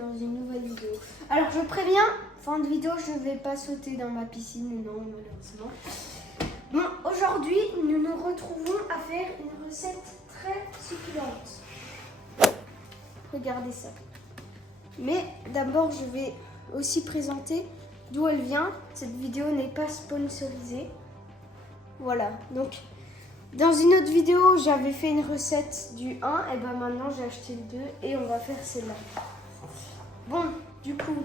dans une nouvelle vidéo. Alors je préviens, fin de vidéo, je ne vais pas sauter dans ma piscine, non malheureusement. Bon, aujourd'hui, nous nous retrouvons à faire une recette très succulente. Regardez ça. Mais d'abord, je vais aussi présenter d'où elle vient. Cette vidéo n'est pas sponsorisée. Voilà, donc dans une autre vidéo, j'avais fait une recette du 1, et ben maintenant j'ai acheté le 2 et on va faire celle-là. Bon, du coup,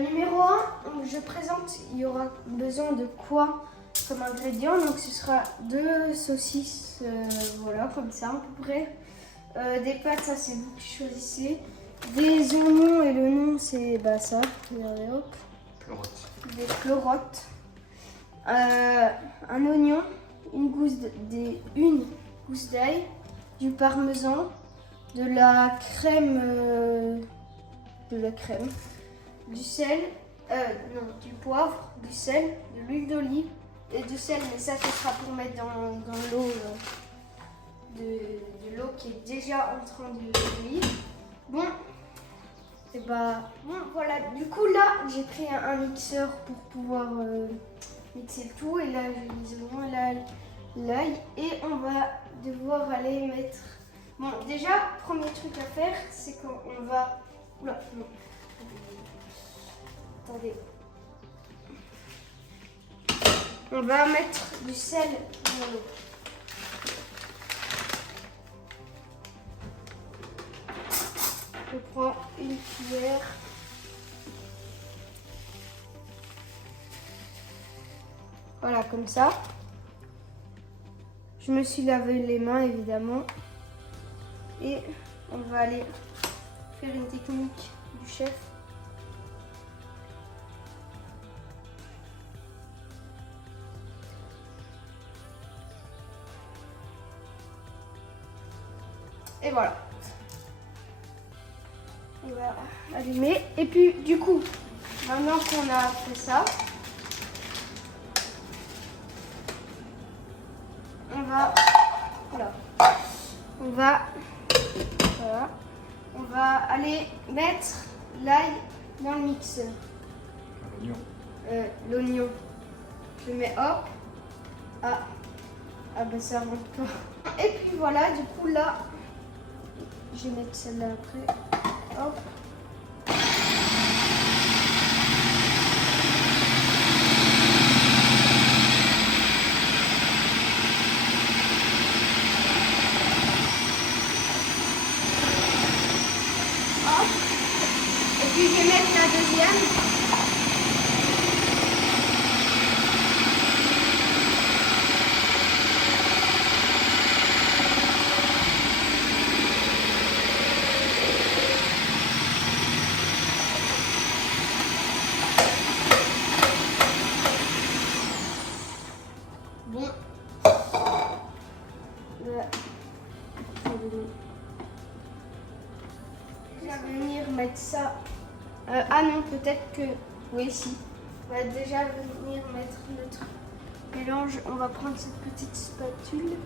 numéro 1, je présente, il y aura besoin de quoi comme ingrédient. Donc ce sera 2 saucisses, voilà, comme ça à peu près. Des pâtes, ça c'est vous qui choisissez. Des oignons, et le nom c'est ça, regardez hop. Pleurote. Des pleurotes. Un oignon, une gousse d'ail, du parmesan, de la crème, du sel, du poivre, du sel, de l'huile d'olive et du sel, mais ça ce sera pour mettre dans l'eau, de l'eau qui est déjà en train de bouillir. Bon, et bon voilà, du coup là j'ai pris un mixeur pour pouvoir mixer le tout, et là j'ai mis au moins l'ail et on va devoir aller mettre. Bon, déjà premier truc à faire, c'est qu'on va. Oula, non. Attendez. On va mettre du sel dans l'eau. Je prends une cuillère. Voilà, comme ça. Je me suis lavé les mains, évidemment. Et on va aller faire une technique du chef. Et voilà. On va allumer. Et puis, du coup, maintenant qu'on a fait ça, on va aller mettre l'ail dans le mixeur. L'oignon. L'oignon. Je mets hop. Ah ben ça rentre pas. Et puis voilà, du coup là, je vais mettre celle-là après. Hop. Et puis je vais mettre la deuxième. Bon. Je vais venir mettre ça. Ah non, peut-être que. Oui, si. On va déjà venir mettre notre mélange. On va prendre cette petite spatule.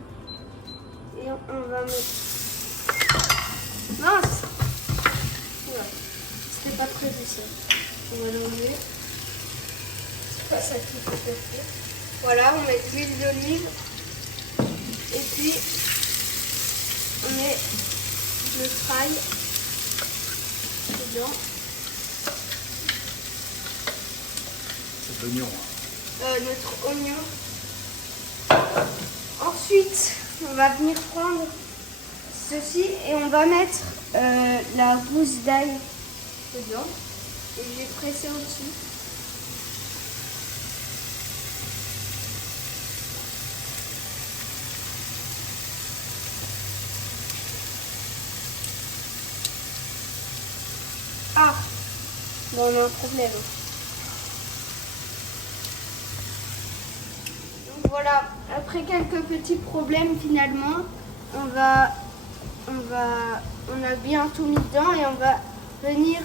Et on va mettre. Mince! Ouais. C'était pas prévu ça. On va l'enlever. C'est pas ça qu'il faut faire. Voilà, on met de l'huile d'olive. Et puis, on met le fry dedans. C'est de l'oignon. Notre oignon. Ensuite, on va venir prendre ceci et on va mettre la gousse d'ail dedans. Et je vais presser au-dessus. Ah, bon, on a un problème. Donc voilà, après quelques petits problèmes finalement, on a bien tout mis dedans et on va venir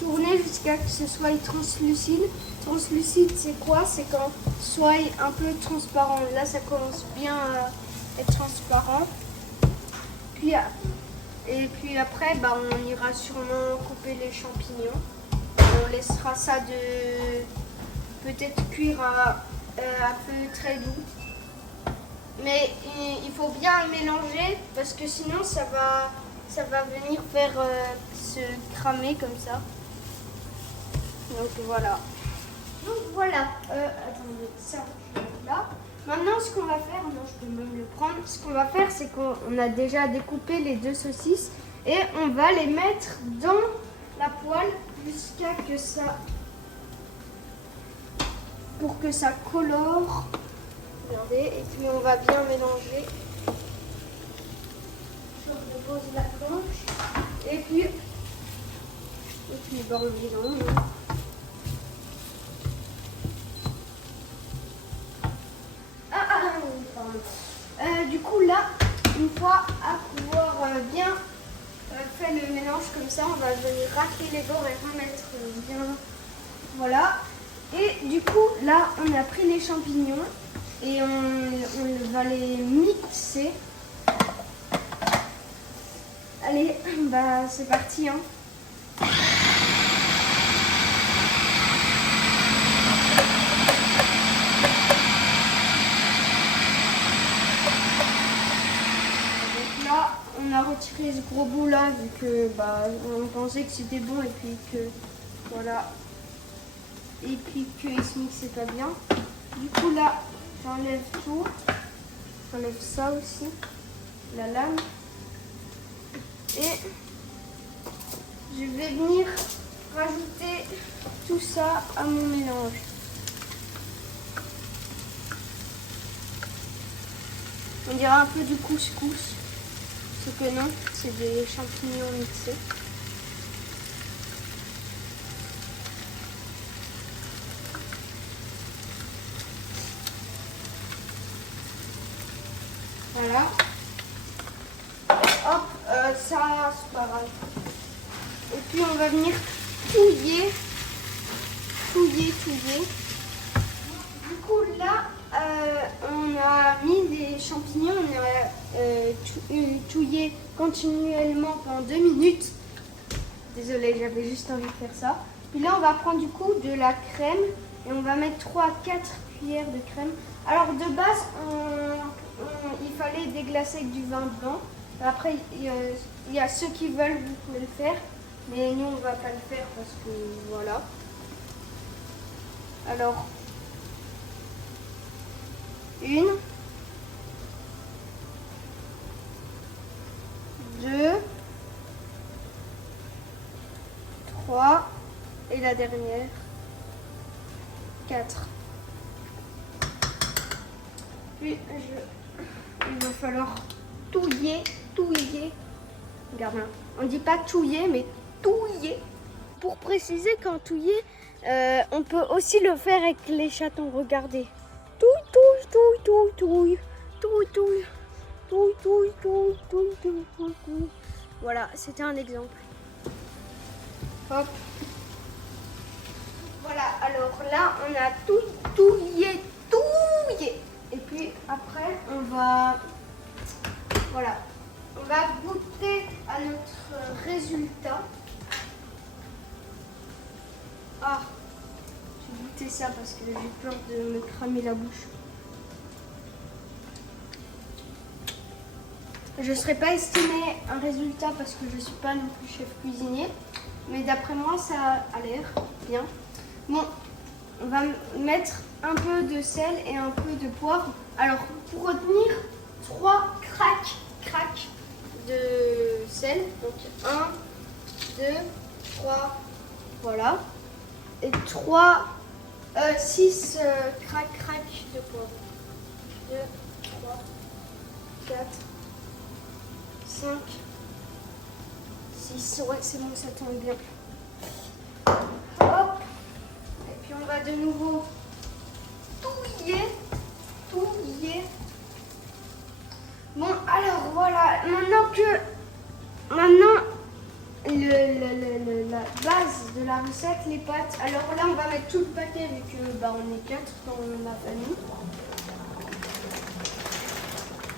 tourner jusqu'à que ce soit translucide. Translucide, c'est quoi? C'est quand soit un peu transparent. Là, ça commence bien à être transparent. Et puis puis après, bah, on ira sûrement couper les champignons. On laissera ça de peut-être cuire à feu très doux. Mais il faut bien mélanger parce que sinon ça va venir faire se cramer comme ça. Donc voilà. Attendez, ça je vais mettre là. Maintenant ce qu'on va faire, non je peux même le prendre. Ce qu'on va faire c'est qu'on a déjà découpé les 2 saucisses et on va les mettre dans la poêle jusqu'à que ça, pour que ça colore. Regardez, et puis on va bien mélanger. Je repose la planche. Et puis bon, mélange. Pardon. Du coup là, une fois à avoir bien fait le mélange comme ça, on va venir racler les bords et remettre bien. Voilà. Et du coup là, on a pris les champignons. Et on va les mixer. Allez, bah c'est parti hein. Donc là, on a retiré ce gros bout là vu que bah on pensait que c'était bon et puis que voilà. Et puis qu'il se mixait pas bien. Du coup là, j'enlève tout. J'enlève ça aussi, la lame. Et je vais venir rajouter tout ça à mon mélange. On dirait un peu du couscous. Sauf que non, c'est des champignons mixés. Voilà. Hop, ça c'est pas grave. Et puis on va venir touiller. Du coup là, on a mis des champignons, on a touillé continuellement pendant 2 minutes. Désolée, j'avais juste envie de faire ça. Puis là on va prendre du coup de la crème et on va mettre 3 à 4 cuillères de crème. Alors de base, il fallait déglacer avec du vin blanc. Après, il y a ceux qui veulent, vous pouvez le faire. Mais nous, on va pas le faire parce que voilà. Alors, 1, 2, 3 et la dernière, 4. Puis, il va falloir touiller. Regarde là. On dit pas touiller, mais touiller. Pour préciser, quand touiller, on peut aussi le faire avec les chatons. Regardez. Touille. Voilà, c'était un exemple. Hop. Voilà, alors là, on a touillé. Et puis après, on va goûter à notre résultat. Ah, j'ai goûté ça parce que j'ai peur de me cramer la bouche. Je ne saurais pas estimer un résultat parce que je ne suis pas non plus chef cuisinier. Mais d'après moi, ça a l'air bien. Bon, on va mettre un peu de sel et un peu de poivre. Alors, pour retenir, 3 craques de sel. Donc, 1, 2, 3, voilà. Et 6 craques de poivre. 2, 3, 4, 5, 6. Ouais, c'est bon, ça tombe bien. Hop. Et puis, on va de nouveau touiller. Bon, alors voilà, maintenant la base de la recette, les pâtes. Alors là, on va mettre tout le paquet vu que on est 4 dans ma famille.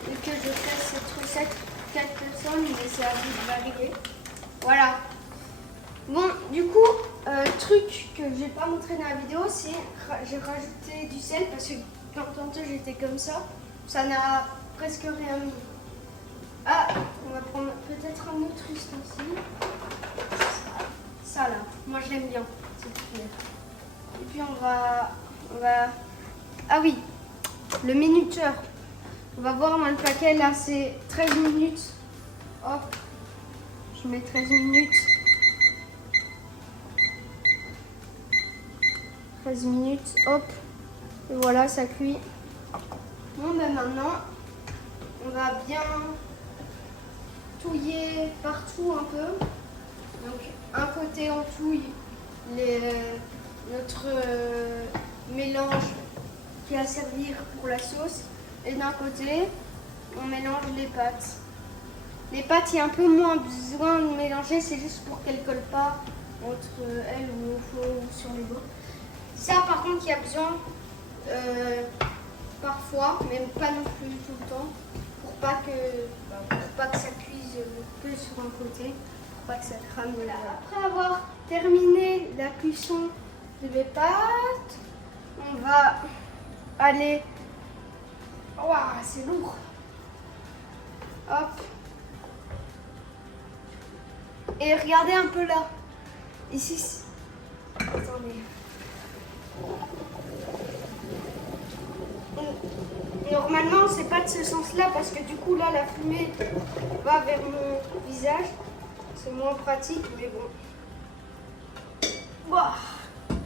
Et que je fais cette recette 4 personnes, mais c'est à vous de valider. Voilà. Bon, du coup, truc que je n'ai pas montré dans la vidéo, c'est j'ai rajouté du sel parce que quand tantôt j'étais comme ça n'a presque rien mis. Ah, on va prendre peut-être un autre ustensile. Ça là, moi je l'aime bien, cette cuillère. Et puis on va... Ah oui, le minuteur. On va voir dans le paquet, là c'est 13 minutes. Hop, je mets 13 minutes. 13 minutes, hop. Et voilà, ça cuit. Bon, ben maintenant, on va bien touiller partout un peu. Donc, un côté, on touille notre mélange qui va servir pour la sauce. Et d'un côté, on mélange les pâtes. Les pâtes, il y a un peu moins besoin de mélanger, c'est juste pour qu'elles ne collent pas entre elles ou au fond ou sur les bords. Ça, par contre, il y a besoin parfois, mais pas non plus tout le temps, pour pas que ça cuise que sur un côté, pour pas que ça crame. Après avoir terminé la cuisson de mes pâtes, on va aller... Waouh, c'est lourd. Hop. Et regardez un peu là. Ici. Attendez. Normalement, c'est pas de ce sens-là parce que du coup, là, la fumée va vers mon visage. C'est moins pratique, mais bon. Wow.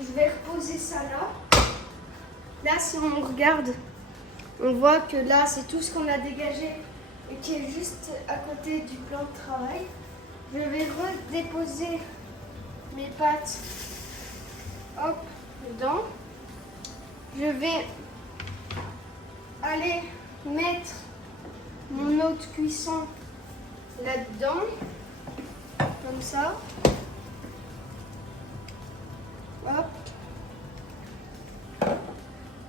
Je vais reposer ça là. Là, si on regarde, on voit que là, c'est tout ce qu'on a dégagé et qui est juste à côté du plan de travail. Je vais redéposer mes pâtes, hop, dedans. Je vais aller mettre mon eau de cuisson là-dedans, comme ça. Hop.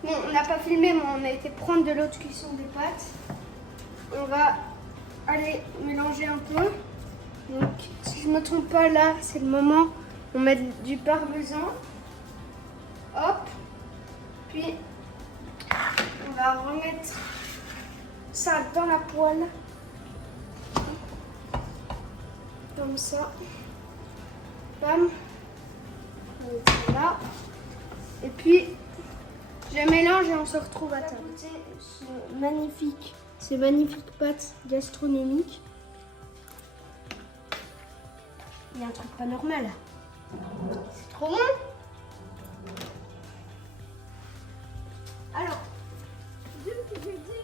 Bon, on n'a pas filmé, mais on a été prendre de l'eau de cuisson des pâtes. On va aller mélanger un peu. Donc, si je ne me trompe pas, là, c'est le moment. On met du parmesan. Hop. Puis, on va remettre ça dans la poêle. Comme ça. Bam. Voilà. Et puis, je mélange et on se retrouve à table. Ces magnifiques pâtes gastronomiques. Il y a un truc pas normal. C'est trop bon. Alors, vu que j'ai dit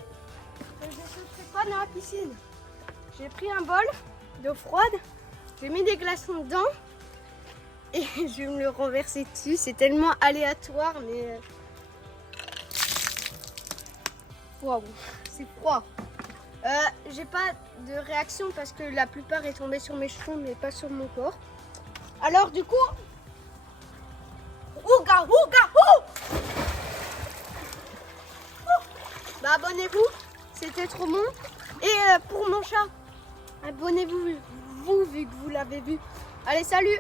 que je ne sauterai pas dans la piscine, j'ai pris un bol d'eau froide, j'ai mis des glaçons dedans et je vais me le renverser dessus. C'est tellement aléatoire, mais... Waouh, c'est froid. J'ai pas de réaction parce que la plupart est tombée sur mes cheveux mais pas sur mon corps. Alors du coup, ouga, bah abonnez-vous, c'était trop bon. Et pour mon chat, abonnez-vous vous vu que vous l'avez vu. Allez, salut.